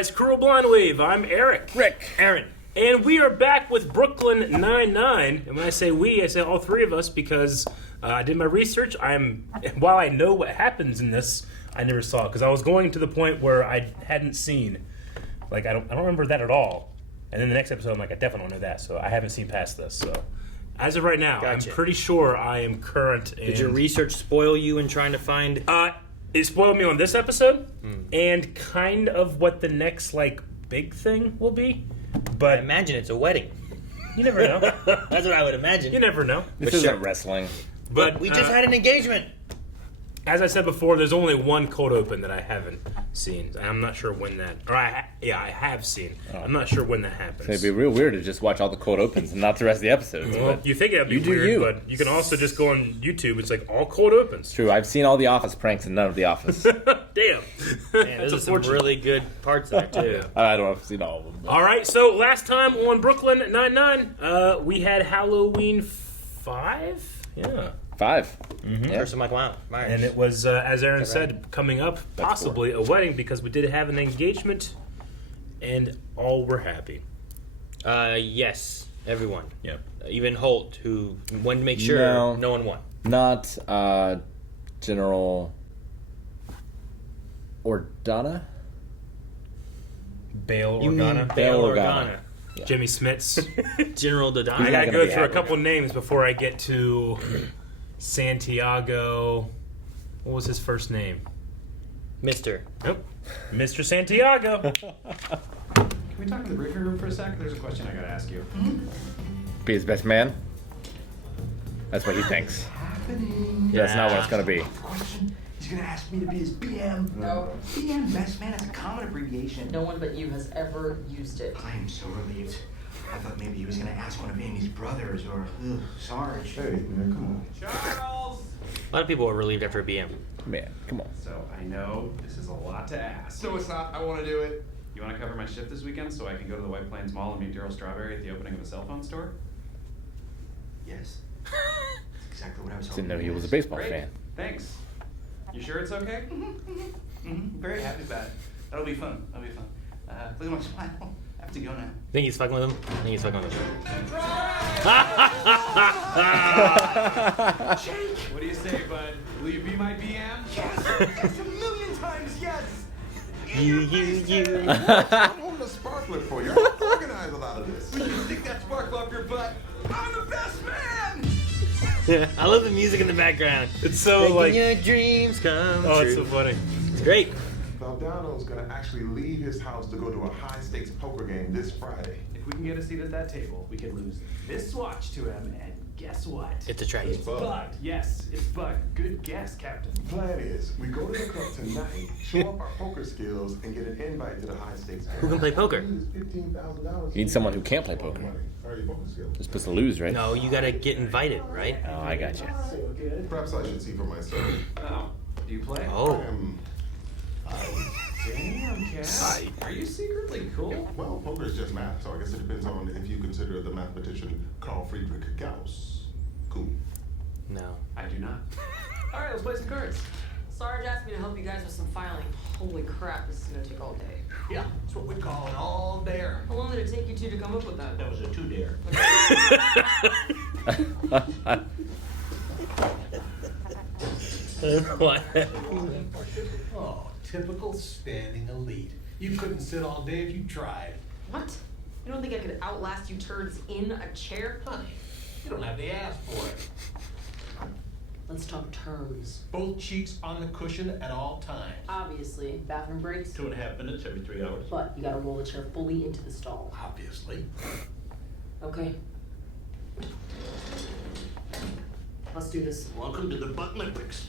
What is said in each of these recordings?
guys, Cruel Blind Wave. I'm Eric. Rick. Aaron. And we are back with Brooklyn Nine-Nine. And when I say we, I say all three of us because I did my research. While I know what happens in this, I never saw it because I was going to the point where I hadn't seen. Like, I don't remember that at all. And then the next episode, I'm like, I definitely don't know that. So I haven't seen past this. So as of right now, Gotcha. I'm pretty sure I am current. Did your research spoil you in trying to find... It spoiled me on this episode and kind of what the next, big thing will be. But I imagine it's a wedding. You never know. That's what I would imagine. You never know. This isn't wrestling. But We just had an engagement. As I said before, there's only one cold open that I haven't seen. I'm not sure when that... I have seen. I'm not sure when that happens. It'd be real weird to just watch all the cold opens and not the rest of the episodes. Well, but you think it'd be you do weird, you. but you can also just go on YouTube. It's like all cold opens. True, I've seen all the Office pranks and none of the Office. Damn. Man, That's those are some unfortunate. really good parts there, too. I don't know if I've seen all of them. But. All right, so last time on Brooklyn Nine-Nine, we had Halloween 5? Yeah. 5. Mm-hmm. First of Michael Myers. And it was, as Aaron said, coming up, possibly a wedding because we did have an engagement, and all were happy. Yes, everyone. Yeah. Even Holt, who wanted to make sure no one won. Not General Organa? Bail You Organa. mean Bail Organa. Organa. Yeah. Jimmy Smits. General I Dodonna. not gotta gonna go be through a happy. couple names before I get to Santiago. What was his first name? Mr. Nope. Mr. Santiago. Can we talk in the briefing room for a sec? There's a question I gotta ask you. Be his best man? That's what he thinks. That's not what it's going to be. Question? He's gonna ask me to be his BM. No. BM, best man, it's a common abbreviation. No one but you has ever used it. I am so relieved. I thought maybe he was gonna ask one of Amy's brothers or Sarge. Hey, man, come on. Charles! A lot of people were relieved after a BM. Man, come on. So, I know this is a lot to ask. No, it's not. I want to do it. You want to cover my shift this weekend so I can go to the White Plains Mall and meet Daryl Strawberry at the opening of a cell phone store? Yes. That's exactly what I was hoping. Didn't know he to was a ask. baseball Great. fan. Thanks. You sure it's okay? Very happy about it. That'll be fun. That'll be fun. Look at my smile. I have to go now. Think he's fucking with him? I think he's fucking with him. Jake! What do you say, bud? Will you be my BM? Yes! Yes, a million times yes! You. I'm holding a sparkler for you. I'll organize a lot of this. You stick that sparkle up your butt. I'm the best man! I love the music in the background. It's so Making your dreams come Oh, true. it's so funny. It's great. Valdano's gonna actually leave his house to go to a high-stakes poker game this Friday. If we can get a seat at that table, we can lose this watch to him, and guess what? It's a tragedy. It's bugged. bugged. Yes, it's bugged. Good guess, Captain. The plan is, we go to the club tonight, show up our poker skills, and get an invite to the high-stakes game. Who can play poker? $15,000. You need someone who can't play poker. How are your poker skills? You're supposed to lose, right? No, you gotta get invited, right? Oh, I got you. So good. Perhaps I should see for myself. Oh, do you play? Oh. Damn, Cap. Are you secretly cool? Well, poker is just math, so I guess it depends on if you consider the mathematician Carl Friedrich Gauss cool. No. I do not. All right, let's play some cards. Sarge asked me to help you guys with some filing. Holy crap, this is gonna take all day. Yeah, that's what we call an all-dare. How long did it take you two to come up with that? That was a two-dare. What? Oh, typical standing elite. You couldn't sit all day if you tried. What? You don't think I could outlast you turds in a chair? Honey, you don't have the ass for it. Let's talk terms. Both cheeks on the cushion at all times. Obviously, bathroom breaks, 2.5 minutes every 3 hours. but you gotta roll the chair fully into the stall. Obviously. Okay. Let's do this. Welcome to the Butt Olympics.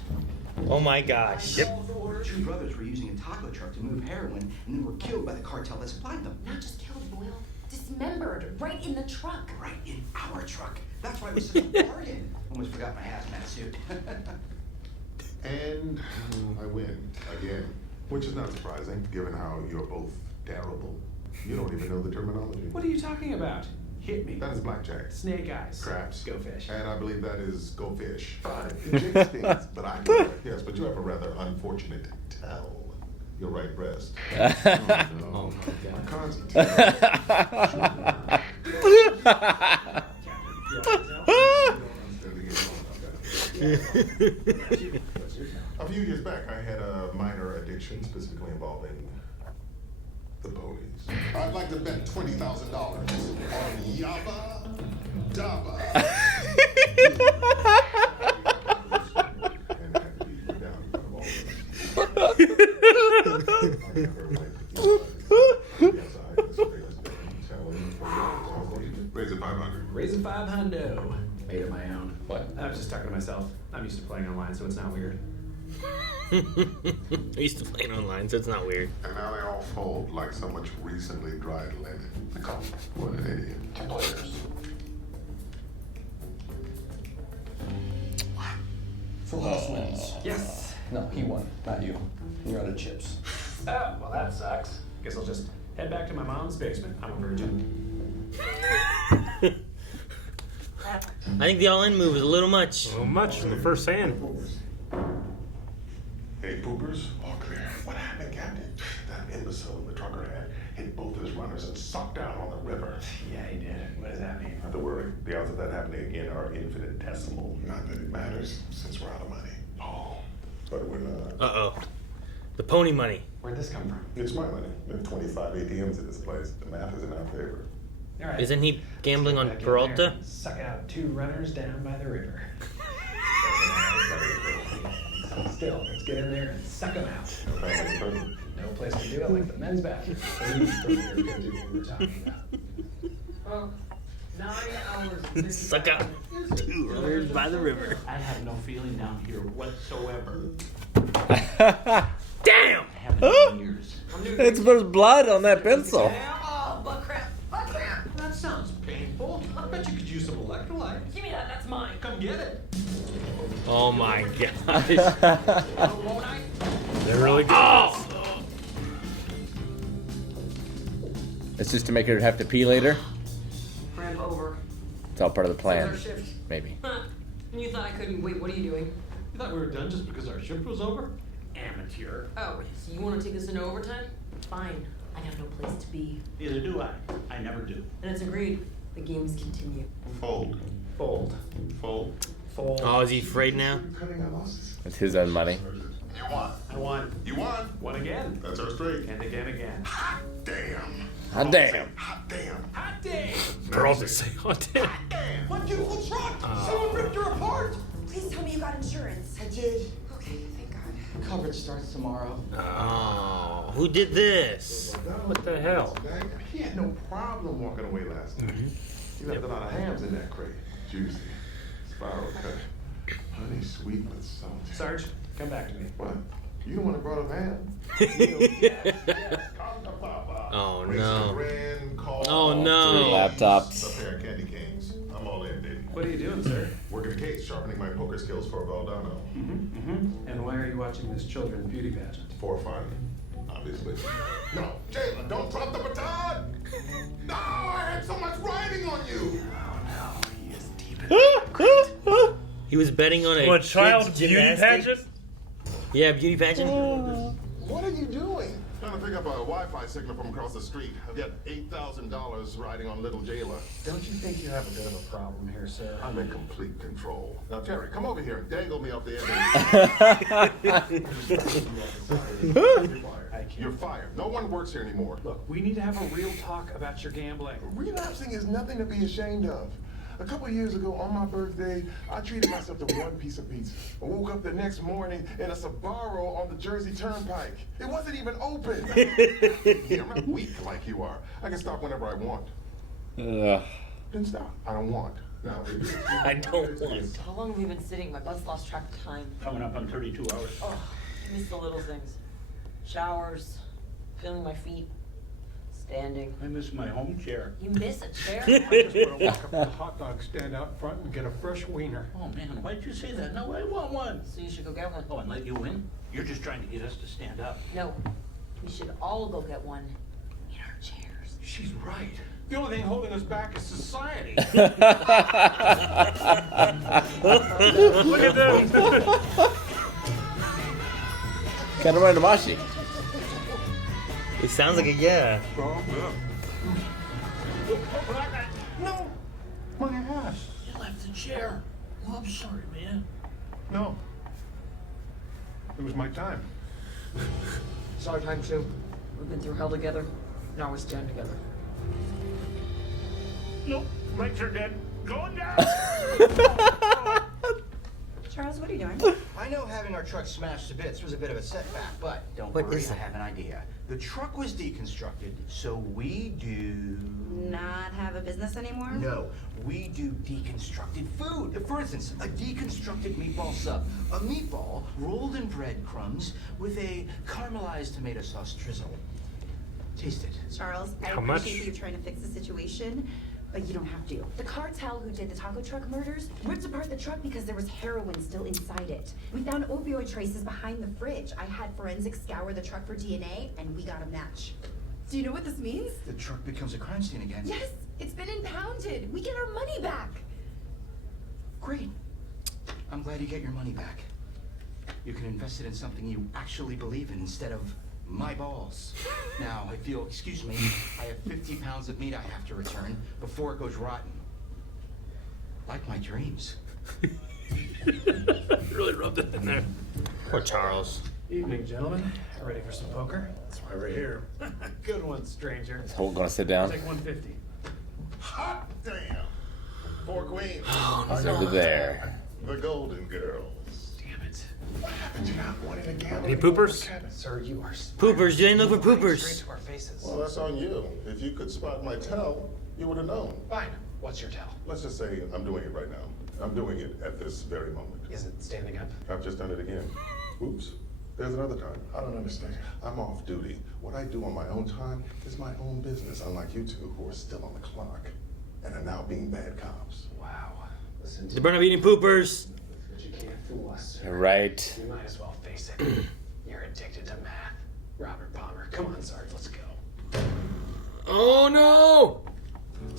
Oh my gosh. Yep. Two brothers were using a taco truck to move heroin and then were killed by the cartel that supplied them. Not just killed, Boyle. Dismembered right in the truck. Right in our truck. That's why it was such a bargain. Almost forgot my hazmat suit. And I win again, which is not surprising given how you're both terrible. You don't even know the terminology. What are you talking about? Hit me. That is blackjack. Snake eyes. Craps. Go fish. And I believe that is go fish. Fine. It Jake stings, but I can work. Yes, but you have a rather unfortunate tell. Your right breast. Oh, no. A few years back, I had a minor addiction, specifically involving the ponies. I'd like to bet $20,000 on Yabba Dabba. And had to be put down in front of all of us. I never went to yes, I was telling raise it 500. Raise it 500. Made it my own. What? I was just talking to myself. I'm used to playing online, so it's not weird. I used to play online, so it's not weird. And now they all fold like so much recently dried linen. What an idiot. 2 players. Full House wins. Yes. No, he won, not you. You're out of chips. Oh, well, that sucks. Guess I'll just head back to my mom's basement. I'm a virgin. I think the all-in move is a little much. So much in the first hand. Hey, poopers, all clear. What happened, Captain? That imbecile in the trucker hat hit both his runners and sucked down on the river. Yeah, he did. What does that mean? Not to worry. The odds of that happening again are infinitesimal. Not that it matters, since we're out of money. Oh, but we're not. Uh-oh. The pony money. Where'd this come from? It's my money. There are 25 ATMs in this place. The math is in our favor. All right. Isn't he gambling on Back in Peralta? there and Suck out 2 runners down by the river. Still, let's get in there and suck them out. No place to do it like the men's bathroom. Well, 9 hours. and 50 Suck out minutes. 2 runners by the river. I have no feeling down here whatsoever. Damn! I haven't in years. I'm new. It's there's blood on that pencil. Oh, butt crap. Butt crap. That sounds painful. I bet you could use some electrolytes. Give me that. That's mine. Come get it. Oh my gosh. Oh, won't I? They're really good. Oh! It's just to make her have to pee later. Ramp over. It's all part of the plan. Our shift. Maybe. Huh. You thought I couldn't wait. What are you doing? You thought we were done just because our shift was over? Amateur. Oh, so you want to take us into overtime? Fine. I have no place to be. Neither do I. I never do. And it's agreed. The games continue. Fold. Fold. Fold. Fold. Oh, is he afraid now? Cutting our losses. It's his own money. You won. I won. You won. Won again. That's our streak. And again. Hot damn. Hot damn. Hot damn. Hot day. Peralta say, oh, damn. Damn. What beautiful truck! Someone ripped her apart! Please tell me you got insurance. I did. Okay, thank God. Coverage starts tomorrow. Oh, who did this? What the hell? He had no problem walking away last night. He left a lot of hams in that crate. Juicy. Spiral cut. Honey sweet but salty. Sarge, come back to me. What? You the one that brought up ham? Yes, come to Papa. Oh, Raise no. the grand call. Oh, no. 3 laptops. A pair of candy canes. I'm all in, baby. What are you doing, sir? Working the case, sharpening my poker skills for Valdano. And why are you watching this children's beauty pageant? For fun, obviously. No, Jalen, don't drop the baton! No, I had so much riding on you! Oh no, he is deep in He was betting on a What, child kid's beauty gymnastic? pageant? Yeah, beauty pageant. What are you doing? Trying to pick up a Wi-Fi signal from across the street. I've got $8,000 riding on little jailer. Don't you think you have a bit of a problem here, sir? I'm in complete control. Now, Terry, come over here and dangle me off the end of You're fired. No one works here anymore. Look, we need to have a real talk about your gambling. Relapsing is nothing to be ashamed of. A couple of years ago, on my birthday, I treated myself to one piece of pizza. I woke up the next morning in a Sbarro on the Jersey Turnpike. It wasn't even open. Yeah, I'm not weak like you are. I can stop whenever I want. Then stop. I don't want. Now, I don't want. How long have we been sitting? My butt's lost track of time. Coming up on 32 hours. Oh, I miss the little things. Showers, feeling my feet, standing. I miss my home chair. You miss a chair? I just want to walk up to the hot dog stand out front and get a fresh wiener. Oh man, why'd you say that? No, I want one. So you should go get one. Oh, and let you in? You're just trying to get us to stand up. No, we should all go get one in our chairs. She's right. The only thing holding us back is society. Look at them. Kind of Mashi. It sounds like a yeah. Yeah. No! My ass! You left the chair. Oh, I'm sorry, man. No. It was my time. It's our time too. We've been through hell together. Now we stand together. Nope. Legs are dead. Going down! Charles, what are you doing? I know having our truck smashed to bits was a bit of a setback, but don't What worry, is I it? have an idea. The truck was deconstructed, so we do... Not have a business anymore? No, we do deconstructed food. For instance, a deconstructed meatball sub. A meatball rolled in breadcrumbs with a caramelized tomato sauce drizzle. Taste it. Charles, I How appreciate much? that you're trying to fix the situation, but you don't have to. The cartel who did the taco truck murders ripped apart the truck because there was heroin still inside it. We found opioid traces behind the fridge. I had forensics scour the truck for DNA, and we got a match. Do you know what this means? The truck becomes a crime scene again. Yes, it's been impounded. We get our money back. Great. I'm glad you get your money back. You can invest it in something you actually believe in instead of my balls. Now, if you'll excuse me, I have 50 pounds of meat I have to return before it goes rotten. Like my dreams. Really rubbed it in there. Poor Charles. Evening, gentlemen. Ready for some poker? That's why we're here. Good one, stranger. Is Holt gonna sit down? Take 150. Hot damn! 4 queens. Over there. The Golden Girls. Damn it. What happened to not wanting to gamble? Any poopers? Sir, you are Poopers, you ain't look for lying poopers. straight to our faces. Well, that's on you. If you could spot my tell, you would have known. Fine. What's your tell? Let's just say I'm doing it right now. I'm doing it at this very moment. Is it standing up? I've just done it again. Oops. There's another time. I don't understand. I'm off duty. What I do on my own time is my own business, unlike you two who are still on the clock and are now being bad cops. Wow. Listen to They better not be eating poopers. but you can't fool us. You're right. You might as well face it. You're addicted to math. Robert Palmer. Come on, Sarge, let's go. Oh no!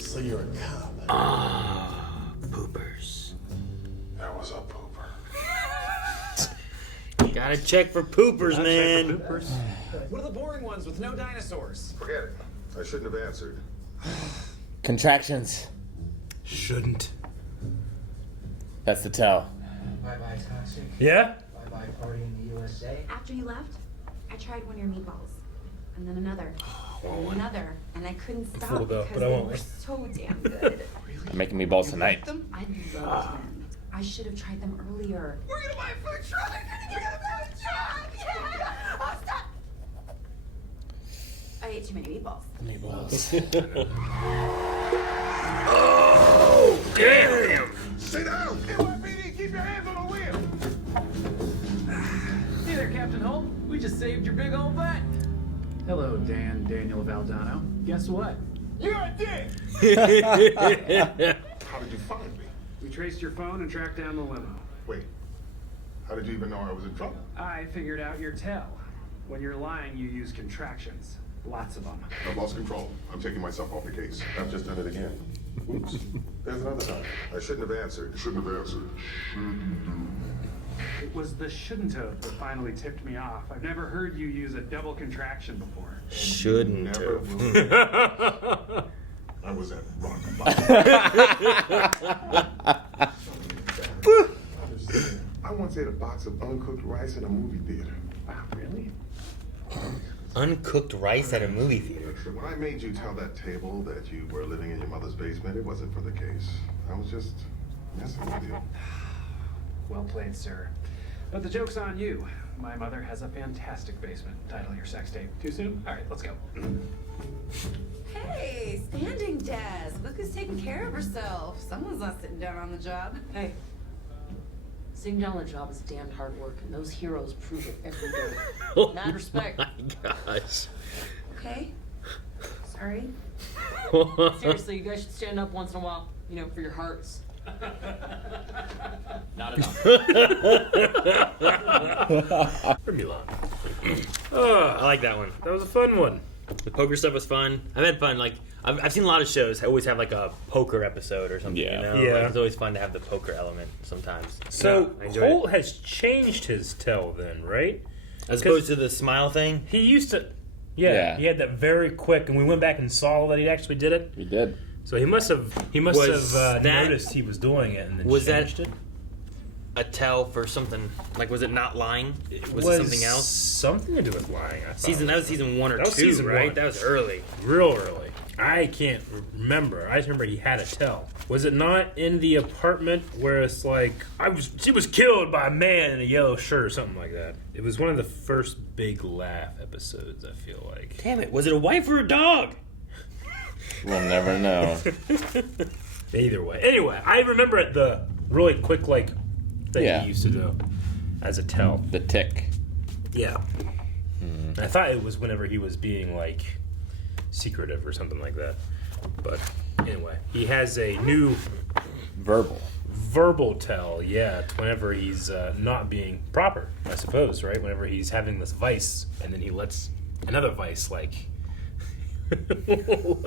So you're a cop. Poopers. That was a pooper. Gotta check for poopers, man. What are the boring ones with no dinosaurs? Forget it. I shouldn't have answered. Contractions. Shouldn't. That's the tell. Bye-bye, toxic. Yeah? Bye-bye, party in the USA. After you left, I tried one of your meatballs. And then another. And another. And I couldn't stop fooled up, because but I they want were one. so damn good. I'm making meatballs tonight. I loved them. I should have tried them earlier. We're gonna buy a food truck! We're gonna buy a truck! Yeah! Oh, stop! I ate too many meatballs. Meatballs. Oh, damn! Sit down! NYPD, keep your hands on the wheel! Hey there, Captain Holt. We just saved your big old butt. Hello, Daniel Valdano. Guess what? You're a dick! How did you find me? We traced your phone and tracked down the limo. Wait, how did you even know I was in trouble? I figured out your tell. When you're lying, you use contractions. Lots of them. I've lost control. I'm taking myself off the case. I've just done it again. Oops. There's another time. I shouldn't have answered. Shouldn't have answered. It was the shouldn't have that finally tipped me off. I've never heard you use a double contraction before. Shouldn't Never have. will. I was at rock bottom. I once ate a box of uncooked rice in a movie theater. Wow, really? Uncooked rice at a movie theater. When I made you tell that table that you were living in your mother's basement, it wasn't for the case. I was just messing with you. Well played, sir. But the joke's on you. My mother has a fantastic basement. Title your sex tape. Too soon? All right, let's go. Hey, standing desk. Look who's taking care of herself. Someone's not sitting down on the job. Hey. Sitting down on the job is damned hard work, and those heroes prove it every day. Mad respect. Oh my gosh. Okay. Sorry. Seriously, you guys should stand up once in a while, you know, for your hearts. Not enough. I like that one. That was a fun one. The poker stuff was fun. I've had fun. Like I've seen a lot of shows. I always have like a poker episode or something. Yeah. You know? Yeah. Like, it's always fun to have the poker element sometimes. So I enjoy Holt it. has changed his tell then, right? As opposed to the smile thing. He used to. Yeah, he had that very quick, and we went back and saw that he actually did it. He did. So he must have noticed he was doing it and then changed it. A tell for something? Like, was it not lying? Was it something else? Something to do with lying. I thought. That was season 1 or 2, season right? 1. That was early. Real early. I can't remember. I just remember he had a tell. Was it not in the apartment where it's like she was killed by a man in a yellow shirt or something like that? It was one of the first big laugh episodes, I feel like. Damn it, was it a wife or a dog? We'll never know. Either way. Anyway, I remember it the really quick thing he used to do as a tell. The tick. Yeah. I thought it was whenever he was being secretive or something like that. But anyway, he has a new verbal tell. Yeah, it's whenever he's not being proper, I suppose, right? Whenever he's having this vice and then he lets another vice like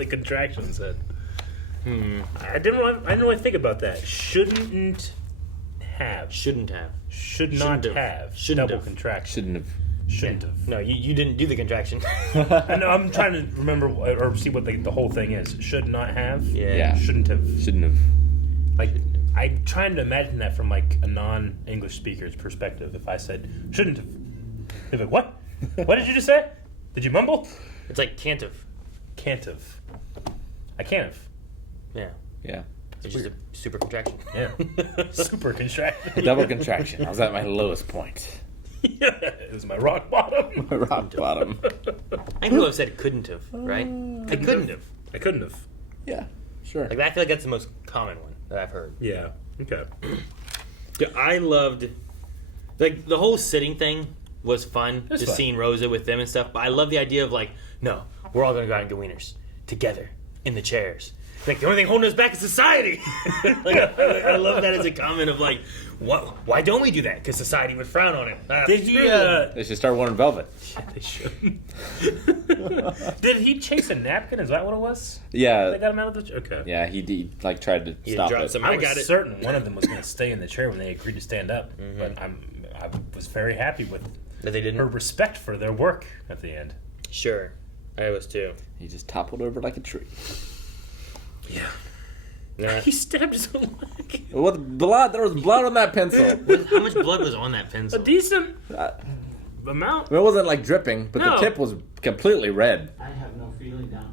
contractions hit. I didn't really think about that. Should not have. Double contraction. Shouldn't have. No, you didn't do the contraction. I know. I'm trying to remember or see what the whole thing is. Should not have. Yeah. Shouldn't have. Shouldn't have. I'm trying to imagine that from a non-English speaker's perspective. If I said shouldn't have, they'd be like, what? What did you just say? Did you mumble? It's like can't have. Can't have. I can't have. Yeah. Yeah. It's just a super contraction. Yeah. Super contraction. A double contraction. I was at my lowest point. Yeah, it was my rock bottom. My rock bottom. I could have said couldn't have, right? I couldn't have. I couldn't have. Yeah, sure. I feel like that's the most common one that I've heard. Yeah. Okay. Yeah, I loved the whole sitting thing was fun. Just just seeing Rosa with them and stuff. But I love the idea of no, we're all gonna go out and get wieners together in the chairs. The only thing holding us back is society. I love that as a comment of why don't we do that? Because society would frown on it. Did he? They should start wearing velvet. Yeah, they should. Did he chase a napkin? Is that what it was? Yeah. They got him out of the okay. Yeah, he tried to stop it. I was certain one of them was going to stay in the chair when they agreed to stand up, but I was very happy with that they didn't. Her respect for their work at the end. Sure, I was too. He just toppled over like a tree. Yeah. Nah. He stabbed his own leg. What blood? There was blood on that pencil. How much blood was on that pencil? A decent amount. It wasn't dripping, but the tip was completely red. I have no feeling now.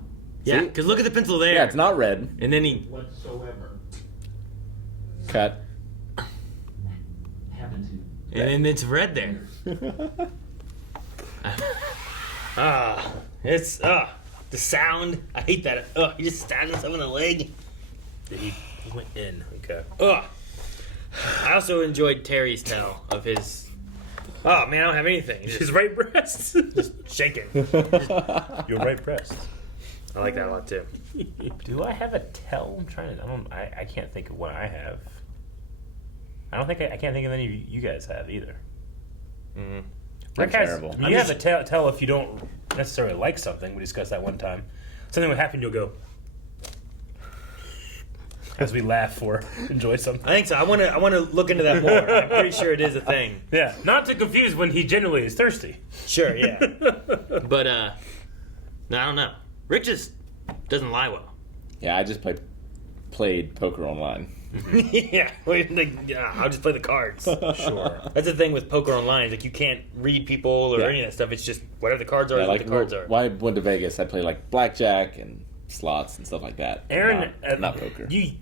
Yeah, because look at the pencil there. Yeah, it's not red. And then he whatsoever. Cut. Haven't you? And then it's red there. It's the sound. I hate that. He just stabbed himself in the leg. He went in. Okay. I also enjoyed Terry's tell of his. Oh man, I don't have anything. His right breast. Just shaking. Your right breast. I like that a lot too. Do I have a tell? I'm trying to. I can't think of what I have. I can't think of any you guys have either. Mm-hmm. Rick has, terrible. You have a tell if you don't necessarily like something. We discussed that one time. Something would happen, you'll go. As we laugh or enjoy something. I think so. I want to look into that more. I'm pretty sure it is a thing. Yeah, not to confuse when he genuinely is thirsty. Sure, yeah. But no, I don't know. Rick just doesn't lie well. Yeah, I just played poker online. Yeah, I'll just play the cards. Sure. That's the thing with poker online. You can't read people or any of that stuff. It's just whatever the cards are. Yeah, what the cards are. When I went to Vegas, I played blackjack and slots and stuff like that. Aaron, not poker. You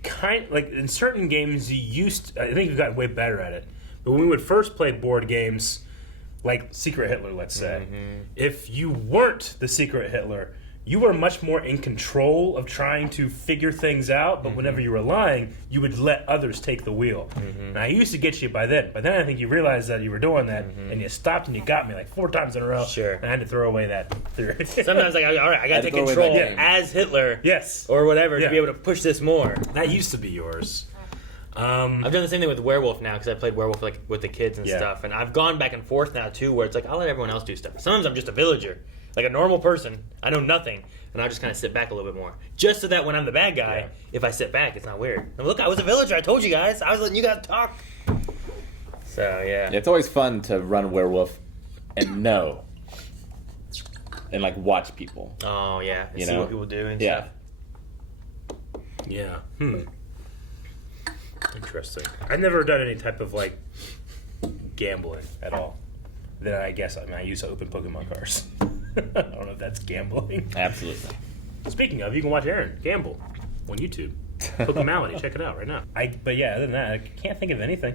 in certain games I think you've gotten way better at it. But when we would first play board games, like Secret Hitler, let's say, if you weren't the Secret Hitler, you were much more in control of trying to figure things out, but whenever you were lying, you would let others take the wheel. And I used to get you by then, but then I think you realized that you were doing that, and you stopped and you got me 4 times in a row. Sure. And I had to throw away that theory. Sometimes all right, I got to take control as Hitler. Yes. Or whatever to be able to push this more. That used to be yours. I've done the same thing with Werewolf now because I played Werewolf with the kids and stuff, and I've gone back and forth now too, where it's I'll let everyone else do stuff. Sometimes I'm just a villager, like a normal person. I know nothing, and I just kind of sit back a little bit more, just so that when I'm the bad guy, if I sit back, it's not weird. And look, I was a villager. I told you guys. I was letting you guys talk. So yeah, it's always fun to run Werewolf and know and like watch people. Oh yeah, and You see know? what people do and Yeah. stuff. Yeah. Interesting. I've never done any type of like gambling at all. Then I guess I used to open Pokemon cards. I don't know if that's gambling. Absolutely. Speaking of, you can watch Aaron gamble on YouTube. Pokemality, check it out right now. But yeah, other than that, I can't think of anything.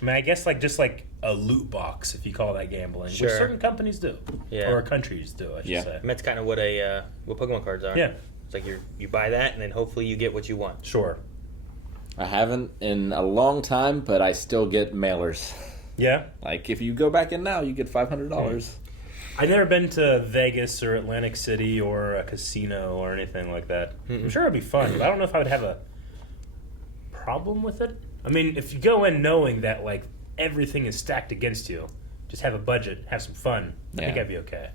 I mean, I guess like just like a loot box, if you call that gambling, Sure. which certain companies do, Yeah. or countries do, I should say. And that's kind of what what Pokemon cards are. Yeah. It's like you buy that, and then hopefully you get what you want. Sure. I haven't in a long time, but I still get mailers. Yeah. Like if you go back in now, you get $500. I've never been to Vegas or Atlantic City or a casino or anything like that. I'm sure it'd be fun, but I don't know if I would have a problem with it. I mean, if you go in knowing that like everything is stacked against you, just have a budget, have some fun. I think Yeah. I'd be okay.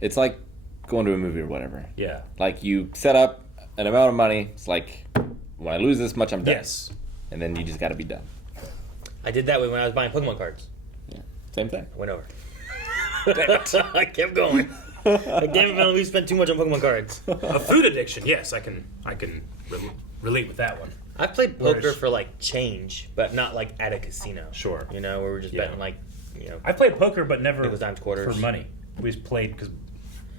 It's like going to a movie or whatever. Yeah. Like you set up an amount of money. It's like when I lose this much, I'm done. Yes. And then you just got to be done. I did that when I was buying Pokemon cards. Yeah. Same thing. I went over. I kept going. Like, damn it, man, we spent too much on Pokemon cards. A food addiction, yes, I can relate with that one. I played poker Whereas- for like change, but not like at a casino. Sure. You know, where we're just Yeah. betting like, I played poker, but never Nickels, dimes, quarters. for money. We just played because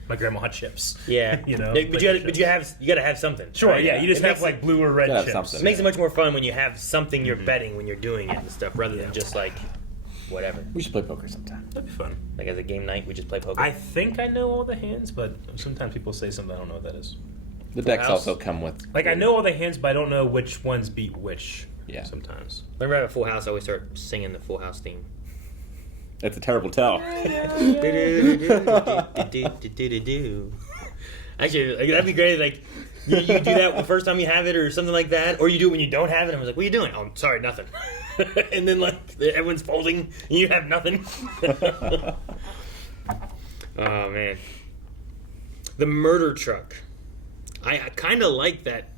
my grandma had chips. Yeah. You know. But you played got to have something. Sure, right? yeah. You just It have makes like blue or red gotta have chips. something. It makes it much more fun when you have something you're betting when you're doing it and stuff, rather than just like whatever. We should play poker sometime. That'd be fun. Like as a game night, we just play poker. I think I know all the hands, but sometimes people say something I don't know what that is. The decks House? also come with. Like I know all the hands, but I don't know which ones beat which. Yeah. Sometimes. Whenever I have a full house, I always start singing the Full House theme. It's a terrible tell. Actually, like, that'd be great. Like you do that the first time you have it, or something like that, or you do it when you don't have it. And I was like, "What are you doing?" "Oh, sorry, nothing." And then like everyone's folding, and you have nothing. Oh man, the murder truck. I kind of like that.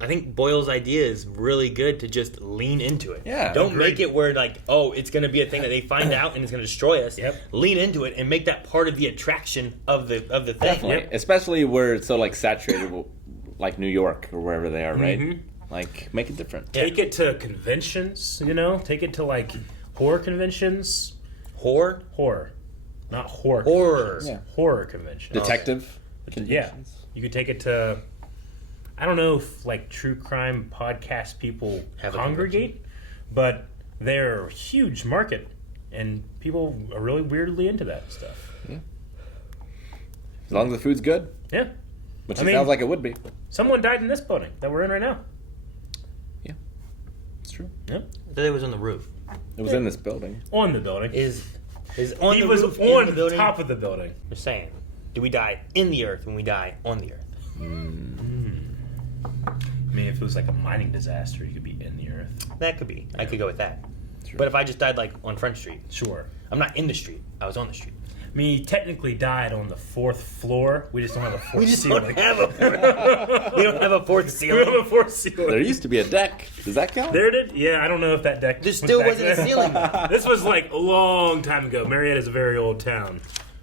I think Boyle's idea is really good to just lean into it. Yeah, Don't agreed. make it where like, oh, it's going to be a thing that they find out and it's going to destroy us. Yep. Lean into it and make that part of the attraction of the thing. Definitely. Especially where it's so like saturated, like New York or wherever they are, right? Mhm. Like make it different. Take it to conventions, you know? Take it to like horror conventions. Horror? Horror. Not horror. Horror. conventions. Yeah. Horror conventions. Detective. Yeah. conventions. You could take it to, I don't know if like true crime podcast people Have a congregate, but they're a huge market and people are really weirdly into that stuff. Yeah. As long as the food's good, Yeah. which I it mean- sounds like it would be. Someone died in this building that we're in right now. It's true. Yeah. I thought it was on the roof. It was in this building. On the building. Is on He the was roof in on the the building? top of the building. Just saying. Do we die in the earth when we die on the earth? I mean, if it was like a mining disaster, you could be in the earth. That could be. I could go with that. True. But if I just died like on Front Street, Sure. I'm not in the street. I was on the street. I mean, he technically died on the 4th floor. We just don't have a fourth We just ceiling. don't have a fourth. We don't have a fourth We ceiling. don't have a fourth ceiling. There used to be a deck. Does that count? There it is? Yeah, I don't know if that deck. There was still back wasn't a then. ceiling. This was like a long time ago. Marietta is a very old town.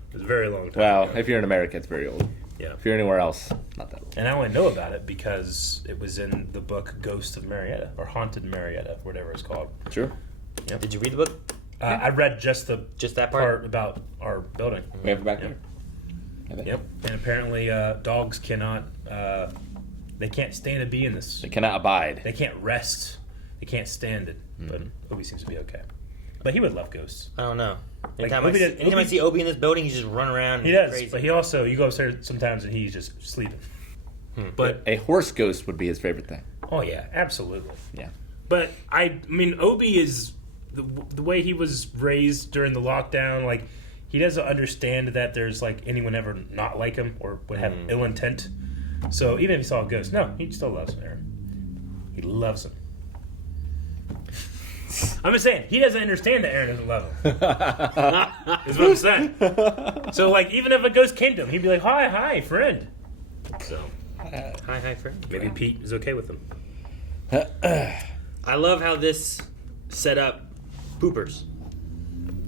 It was a very long time Well, ago. if you're in America, it's very old. Yeah. If you're anywhere else, not that old. And I only know about it because it was in the book Ghost of Marietta, or Haunted Marietta, whatever it's called. True. Did you read the book? I read just that part? about our building. We have it back Yep. there. Yep. And apparently dogs cannot, they can't stand to be in this. They cannot abide. They can't rest. They can't stand it. But Obi seems to be okay. But he would love ghosts. I don't know. Like, Anytime, Obi I see Obi in this building, he's just running around. He and does. Crazy. But he also, you go upstairs sometimes and he's just sleeping. But, A horse ghost would be his favorite thing. oh yeah, absolutely. Yeah. But I mean, Obi is the way he was raised during the lockdown. Like, he doesn't understand that there's like anyone ever not like him or would have ill intent. So even if he saw a ghost, no, he still loves Aaron. He loves him. I'm just saying, he doesn't understand that Aaron doesn't love him. Is what I'm saying. So like, even if a ghost came to him, he'd be like, "Hi, friend." So Hi, friend. maybe Pete is okay with him. I love how this set up poopers.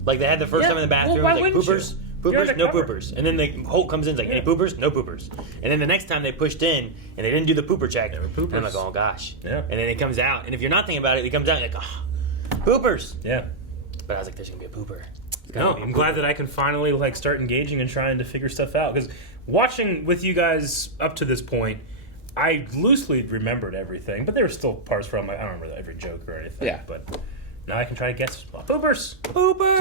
Like they had the first Yeah, time in the bathroom, well, why like wouldn't poopers. Poopers, no covered. poopers. And then the Holt comes in and is like, any poopers? No poopers. And then the next time they pushed in and they didn't do the pooper check. And I'm like, oh gosh. Yeah. And then it comes out. And if you're not thinking about it, it comes out and you're like, oh, poopers. Yeah. But I was like, there's going to be a pooper. No, I'm glad that I can finally like start engaging and trying to figure stuff out. Because watching with you guys up to this point, I loosely remembered everything, but there were still parts where I'm like, I don't remember every joke or anything. Yeah. But now I can try to guess. Poopers. Poopers.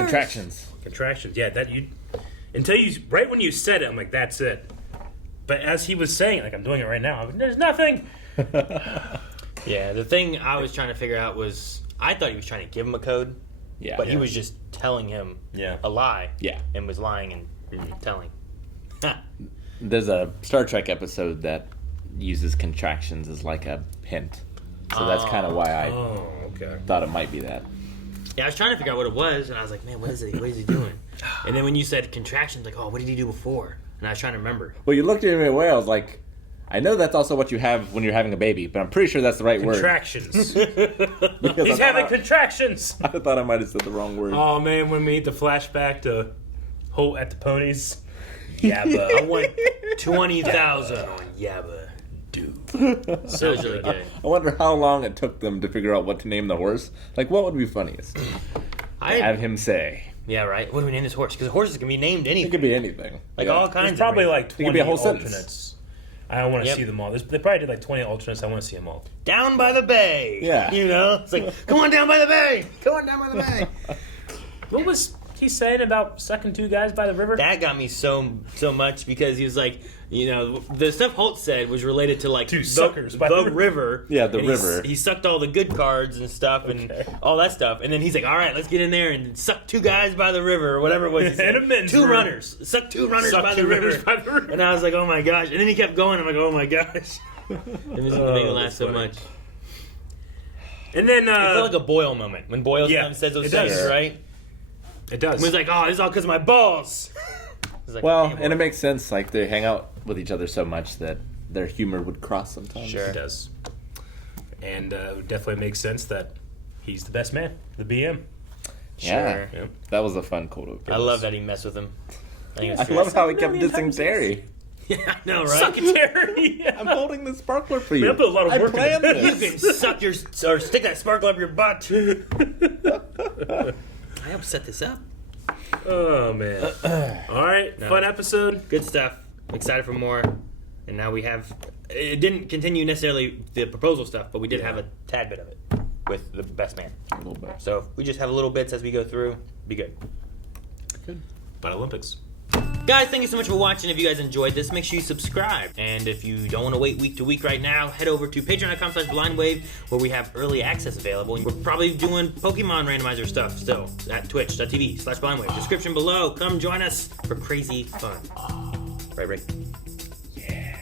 Contractions. Yeah, that you. Until you, right when you said it, I'm like, that's it. But as he was saying it, like I'm doing it right now, I'm like, there's nothing. Yeah, the thing I was trying to figure out was, I thought he was trying to give him a code. Yeah. But he was just telling him a lie. Yeah. And was lying and telling. There's a Star Trek episode that uses contractions as like a hint. So that's kind of why I thought it might be that. Yeah, I was trying to figure out what it was, and I was like, man, what is he doing? And then when you said contractions, like, oh, what did he do before? And I was trying to remember. Well, you looked at me away. I was like, I know that's also what you have when you're having a baby, but I'm pretty sure that's the right Contractions. word. He's having contractions. I thought I might have said the wrong word. Oh man, when we get the flashback to Holt at the ponies. Yabba. I want 20,000 on Yabba. Dude. So was really good. I wonder how long it took them to figure out what to name the horse. Like, what would be funniest? Have him say. Yeah, right. What do we name this horse? Because horses can be named anything. It could be anything. Like all kinds. There's probably like 20 it could be a whole alternates. sentence. I don't want to see them all. They probably did like 20 alternates. I want to see them all. Down by the bay. Yeah. You know? It's like, come on down by the bay. Come on down by the bay. What was he saying about sucking two guys by the river? That got me so much because he was like, you know, the stuff Holt said was related to like two suckers by the river. Yeah, the and river. He sucked all the good cards and stuff and all that stuff. And then he's like, all right, let's get in there and suck two guys by the river or whatever it was. He said. And a men's two room. runners. Suck two runners Suck by two the river. runners by the river. And I was like, oh my gosh. And then he kept going. I'm like, oh my gosh. And this made me laugh so much. And then it felt like a Boyle moment when Boyle says those things, right? It does. He was like, oh, this is all because of my balls. Like, well, and it makes sense. Like, they hang out with each other so much that their humor would cross sometimes. Sure. It does. And it definitely makes sense that he's the best man, the BM. Yeah. Sure. That was a fun quote. I love that he messed with him. I love how he kept dissing Terry. Yeah, I know, right? Suck it, Terry. I'm holding the sparkler for you. I put a lot of work planned in this. You can suck your or stick that sparkle up your butt. I helped set this up. Oh man! All right, fun episode. Good stuff. Excited for more. And now we have. It didn't continue necessarily the proposal stuff, but we did have a tad bit of it with the best man. A little bit. So if we just have little bits as we go through. Be good. Good. But Olympics. Guys, thank you so much for watching. If you guys enjoyed this, make sure you subscribe. And if you don't want to wait week to week right now, head over to patreon.com/blindwave where we have early access available. We're probably doing Pokemon randomizer stuff still at twitch.tv/blindwave. Description below. Come join us for crazy fun. Right, Ray? Yeah.